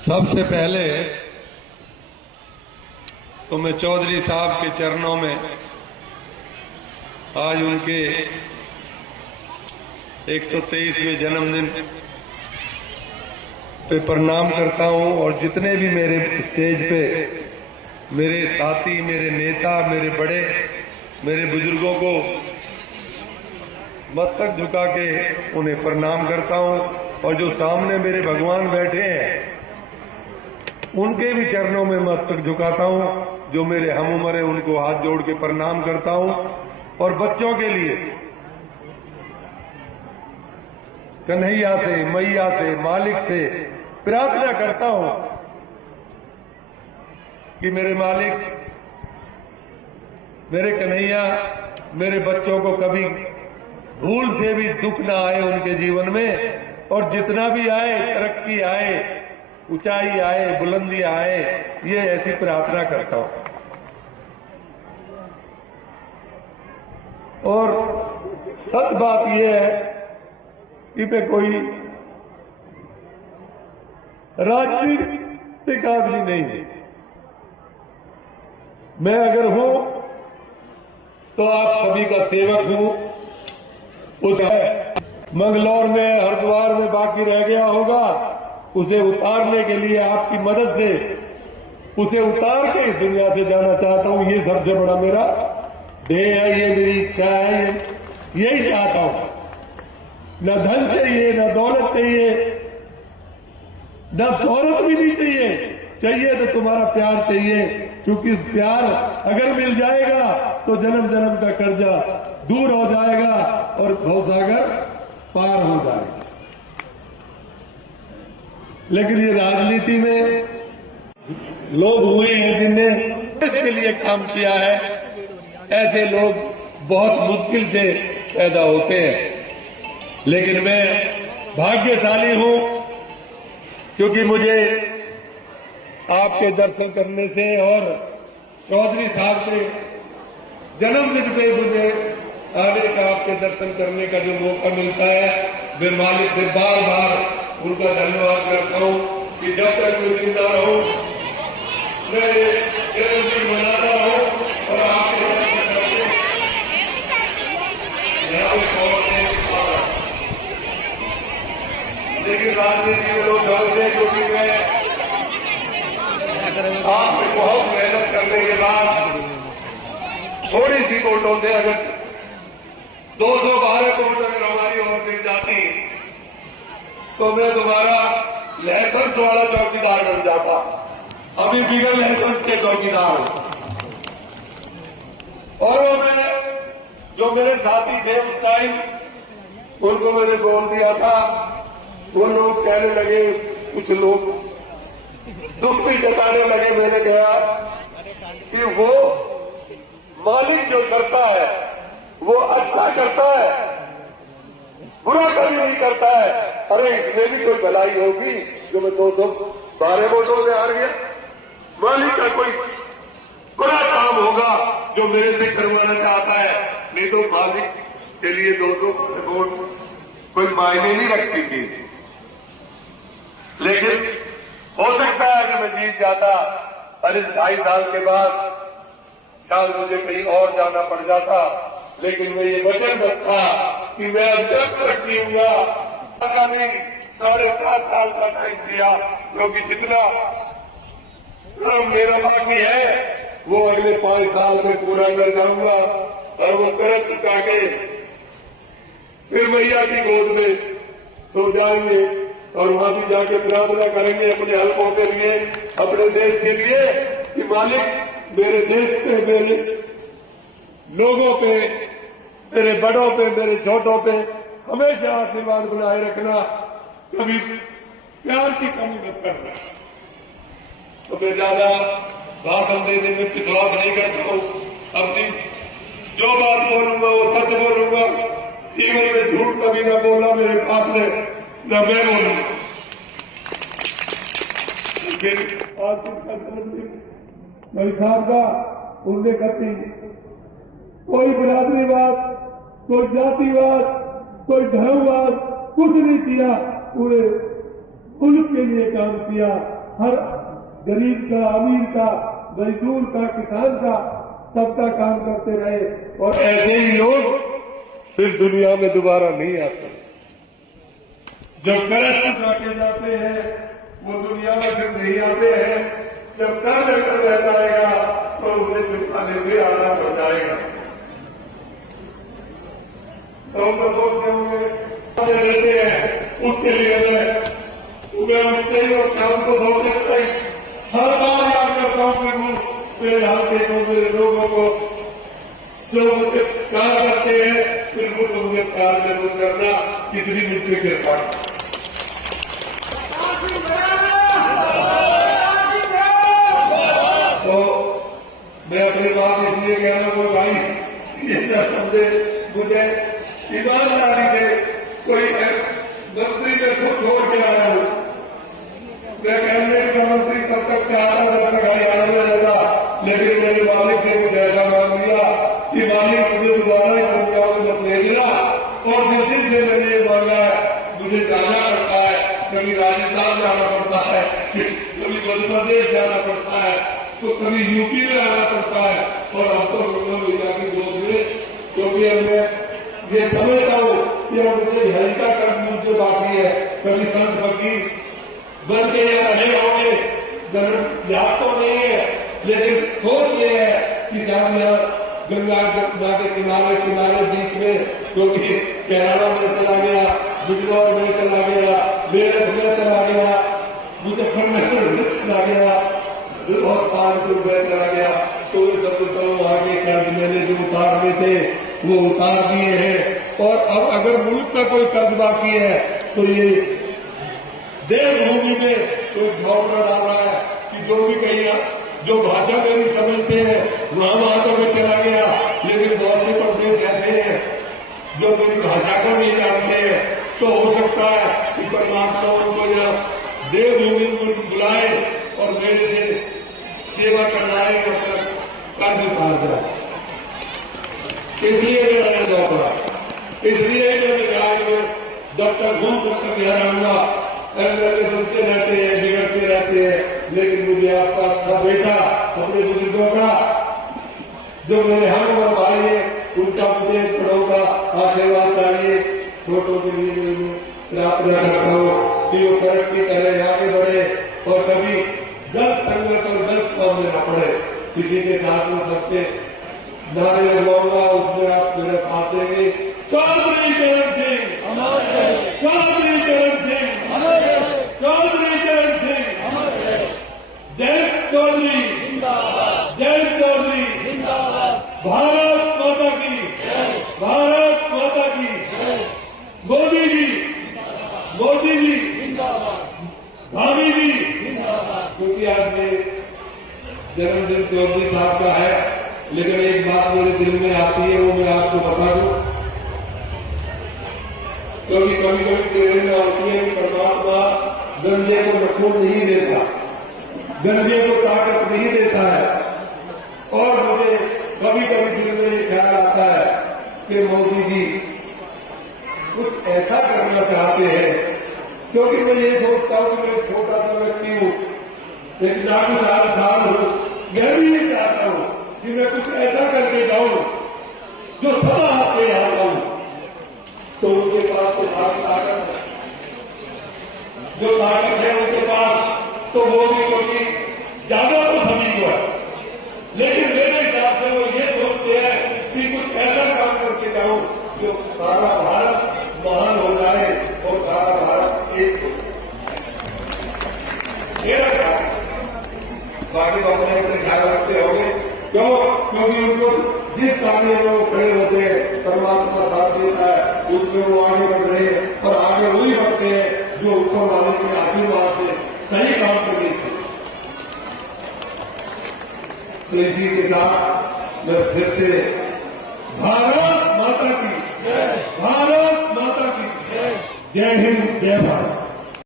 सबसे पहले तो मैं चौधरी साहब के चरणों में आज उनके 123वें जन्मदिन पे प्रणाम करता हूं और जितने भी मेरे स्टेज पे मेरे साथी, मेरे नेता, मेरे बड़े, मेरे बुजुर्गों को मस्तक झुका के उन्हें प्रणाम करता हूं और जो सामने मेरे भगवान बैठे हैं उनके भी चरणों में मस्तक झुकाता हूं। जो मेरे हम उम्र है उनको हाथ जोड़ के प्रणाम करता हूं और बच्चों के लिए कन्हैया से, मैया से, मालिक से प्रार्थना करता हूं कि मेरे मालिक, मेरे कन्हैया, मेरे बच्चों को कभी भूल से भी दुख ना आए उनके जीवन में, और जितना भी आए तरक्की आए, ऊंचाई आए, बुलंदी आए, ये ऐसी प्रार्थना करता हूं। और सच बात यह है कि मैं कोई राजनीतिक आदमी नहीं हूं। मैं अगर हूं तो आप सभी का सेवक हूं। उस मंगलौर में, हरिद्वार में बाकी रह गया होगा, उसे उतारने के लिए आपकी मदद से उसे उतार के इस दुनिया से जाना चाहता हूं। ये सबसे बड़ा मेरा ध्येय है, ये मेरी इच्छा है, यही चाहता हूं। न धन चाहिए, न दौलत चाहिए, न शोहरत भी नहीं चाहिए तो तुम्हारा प्यार चाहिए, क्योंकि इस प्यार अगर मिल जाएगा तो जन्म जन्म का कर्जा दूर हो जाएगा और भवसागर पार हो जाएगा। लेकिन ये राजनीति में लोग हुए हैं जिनने इसके लिए काम किया है, ऐसे लोग बहुत मुश्किल से पैदा होते हैं। लेकिन मैं भाग्यशाली हूं क्योंकि मुझे आपके दर्शन करने से और चौधरी साहब के जन्मदिन पे मुझे आने का, आपके दर्शन करने का जो मौका मिलता है, मैं मालिक से बार बार उनका धन्यवाद करता हूं कि जब तक मैं जिंदा रहूं मैं जन्मदिन मनाता रहूं और आपके दर्शन करके लेकिन राजनीति में लोग जानते हैं, क्योंकि मैं आप बहुत मेहनत करने के बाद थोड़ी सी वोटों से अगर 212 वोट अगर हमारी ओर मिल जाती तो मैं दोबारा लाइसेंस वाला चौकीदार बन जाता। अभी बिगड़ लाइसेंस के चौकीदार। और वो मैं जो मेरे साथी थे उस टाइम उनको मैंने बोल दिया था, वो लोग कहने लगे, कुछ लोग दुख भी जताने लगे। मैंने कहा कि वो मालिक जो करता है वो अच्छा करता है, बुरा कभी नहीं करता है। अरे इसमें भी कोई भलाई होगी जो मैं 212 वोटों से हार गया। मालिक का कोई बुरा काम होगा जो मेरे से करवाना चाहता है, नहीं तो मालिक के लिए 200 वोट कोई मायने नहीं रखती थी। लेकिन हो सकता है कि मैं जीत जाता और इस 2.5 साल के बाद शायद मुझे कहीं और जाना पड़ जाता। लेकिन मैं ये वचनबद्ध था कि मैं अब जब तक जीऊंगा का नहीं 7.5 साल का टाइम दिया, क्योंकि जितना मेरा बाकी है वो अगले 5 साल में पूरा कर जाऊंगा और वो कर्ज चुका के फिर मैया की गोद में सो जाएंगे और वहां भी जाके प्रार्थना करेंगे अपने हल्कों के लिए, अपने देश के लिए कि मालिक मेरे देश पे, मेरे लोगों पे, मेरे बड़ों पे, मेरे छोटों पे हमेशा आशीर्वाद बनाए रखना, कभी प्यार की कमी मत करना। तो मैं ज्यादा भाषण देने में विश्वास नहीं करता हूं। अपनी जो बात बोलूंगा वो सच बोलूंगा। जीवन में झूठ कभी ना बोला मेरे बाप ने, न मैं बोलूंगा। लेकिन आज उनका जन्मदिन मेरी साहब का, उनने कभी कोई बिरादरीवाद, कोई जातिवाद, कोई धर्मवाद कुछ नहीं किया, पूरे मुल्क के लिए काम किया। हर गरीब का, अमीर का, मजदूर का, किसान का, सबका काम करते रहे। और ऐसे ही लोग फिर दुनिया में दोबारा नहीं आते। जब कर्ज चुकाते जाते हैं वो दुनिया में फिर नहीं आते हैं। जब कर्ज रह जाएगा तो उसे चुकाने में आना पड़ जाएगा। तो हम लोग रहते हैं, उसके लिए मैं सुबह उठते ही और शाम को दौड़ते ही हर बार याद करता हूँ कि वो मेरे हाथ को, मेरे लोगों को जो मुझे प्यार करते हैं, फिर वो मुझे प्यार जरूर करना, कितनी मुझसे गिरता। तो मैं अपनी बात इसलिए कह रहा हूँ भाई, ये न समझे मुझे ईमानदारी से कोई मंत्री में खुद छोड़ के आया हूँ। मैं कैबिनेट का मंत्री तब तक चाहता जब तक हरियाणा में रहेगा, लेकिन मेरे मालिक ने मुझे ऐसा मान दिया कि मालिक मुझे दोबारा इस दुनिया में मत ले दिया। और जिस दिन से मैंने ये मांगा है, मुझे जाना पड़ता है, कभी राजस्थान जाना पड़ता है, कभी मध्य प्रदेश जाना पड़ता है, तो कभी यूपी में आना पड़ता है। और अब तो भैया की गोद में, क्योंकि मैं ये समझता हूँ कि अब मुझे हल्का कर मुझसे बाकी है। कभी संत फकीर बन के या रहे होंगे, याद तो नहीं है, लेकिन सोच ये है कि शायद यहाँ गंगा के किनारे किनारे बीच में, क्योंकि केरला में चला गया, बिजनौर में चला गया, मेरठ में चला गया, मुजफ्फरनगर में चला गया, और कानपुर में चला गया। तो ये सब तो वहां के कर्ज मैंने जो उतारने थे वो उतार दिए हैं। और अब अगर मुल्क का कोई कर्ज बाकी है तो ये देवभूमि में कोई भावना डाल रहा है कि जो भी कहीं जो भाषा मेरी समझते हैं वहां तो मैं चला गया, लेकिन बहुत से प्रदेश ऐसे हैं जो मेरी भाषा को नहीं जानते हैं। तो हो सकता है कि परमात्मा उनको यहाँ देवभूमि में बुलाए और मेरे से सेवा करवाए और कर्ज उतार जाए। इसलिए मैं रहने जाऊंगा, इसलिए मैंने कहा जब तक हूं तब तक यहाँ रहूंगा। ऐसे बनते रहते हैं, बिगड़ते रहते हैं, लेकिन मुझे आपका अच्छा बेटा, अपने बुजुर्गों का जो मेरे हम और भाई है, उनका मुझे बड़ों का आशीर्वाद चाहिए। छोटों के लिए प्रार्थना करता हूँ कि वो तरक्की करे, आगे बढ़े और कभी गलत संगत और गलत काम में न पड़े। किसी के साथ में सबके नारे लगवाऊंगा, उसमें आप मेरा साथ देंगे। चौधरी चरण सिंह, चौधरी चरण सिंह, चौधरी चरण सिंह, जय चौधरी, जय चौधरी, भारत माता की, भारत माता की, मोदी जी, मोदी जी, भाभी जी। क्योंकि आज मेरे जन्मदिन चौधरी साहब का है, लेकिन एक बात मेरे दिल में आती है, वो मैं आपको बता दूं। क्योंकि कभी कभी प्रेरणा में आती है कि परमात्मा गंजे को नखून नहीं देता, गंजे को ताकत नहीं देता है। और मुझे कभी कभी दिल में ये ख्याल आता है कि मोदी जी कुछ ऐसा करना चाहते हैं, क्योंकि मैं ये सोचता हूं कि मैं छोटा सा व्यक्ति हूं, एक लाख साल हूं, मैं भी ये चाहता हूं कि मैं कुछ ऐसा करके जाऊं जो सदा आपके यहाँ आऊं। तो उनके पास तो ताकत, जो ताकत है उनके पास, तो वो भी क्योंकि ज्यादा तो सभी को है, लेकिन मेरे हिसाब से वो ये सोचते हैं कि कुछ ऐसा काम करके जाऊं जो सारा भारत महान हो जाए और सारा भारत एक हो जाए। मेरा ख्याल, बाकी तो अपने अपने ख्याल रखते होंगे। क्यों? क्योंकि उनको जिस कार्य में वो खड़े होते हैं, परमात्मा साथ देता है, उसमें वो आगे बढ़ रहे हैं। और आगे वही बढ़ते हैं जो ऊपर वाले के आशीर्वाद से सही काम करने के। तो इसी के साथ मैं फिर से भारत माता की, भारत माता की जय हिंद, जय भारत।